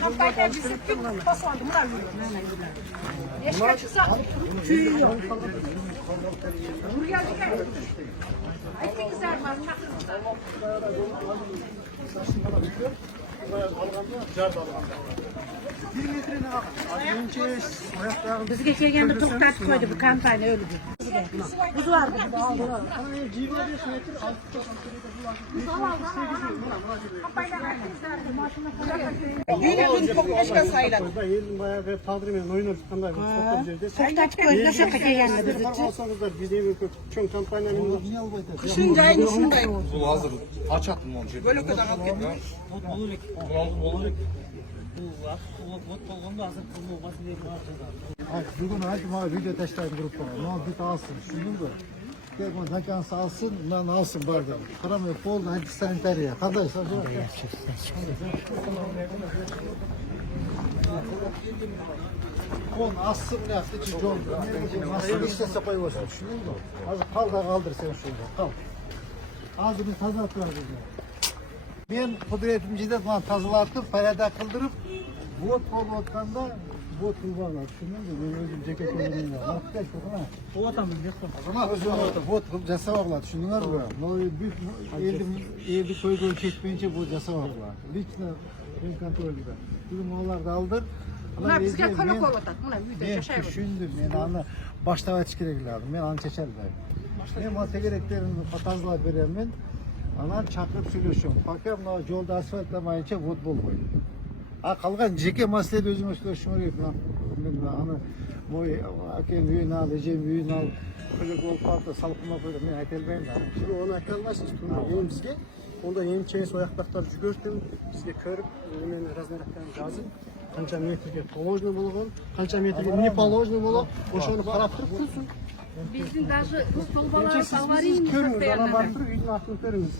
Kampanya bizim tüm basıldı. Bunlar eşya çıksa tüyü yok. Buraya dikkat. Ayıp güzel var. Bizge kelgende to'xtatib qo'ydi bu kompaniya o'ldi. Buz vardı. To'xtatib qo'ydi. O'sha yoqqa kelganda qishning joyini shunday. Bu hozir ochatdim onu. Bo'lakdan olib ketdim. Bo'lik. Ot bo'lganda hozir pul bo'lmasin deb orqada. Bugün hadi bana video taşlayın gruplara. Ne oldu bir alsın. Şunu da. Tek o zakansı alsın, lan alsın bardağı. Param yok oldu hadi sanitariye. Kardeşler bu. Kon assın ne yaptı ki John. Nasıl işte sapayı olsun. Şunu da. Az kal da kaldır sen şurada. Kal. Ağzını taze at var burada. Ben kudretimcide falan tazılatıp, payada kıldırıp, bot kol otkanda bot kulvarlar. Şunun da böyle özüm ceket olduğunu var. Bak gel çok ha. O adam bildik. O zaman özüm orada bot kıl casa varlar. Şunlar bu. Ne büyük evde koyduğu çekmeyince bu casa varlar. Liçne ben kontrol ediyor. Bizim oğullar aldır. Bunlar bizge kola kola tak. Bunlar video Ben yaşayalım. düşündüm. Ben anı başta açık lazım. Ben anı çeçerdim. Ben masa gereklerini fatazlar vereyim ben. Anan çakırıp söylüyorum. Bakıyorum da yolda asfaltlamayınca futbol koydu. Kalkan jeke maslede özüme söylüyorum. Ben anı boy aken büyüğün al, ecem büyüğün al. Böyle gol parkta salkıma koydum. Ben aytelmeyim de. Şimdi onu aytelmezsiniz. Yeni bizge. Onda yeni çeyiz oyaktaklar жүгөртүм. Bizge көрүп, мен размерактарын жазып, канча метрге положено болгон, канча метрге не положено болот, ошону карап туруп турсун. Bizim даже Siz stolbalar, көрүңүз, ана барып туруп үйдүн артын көрүңүз.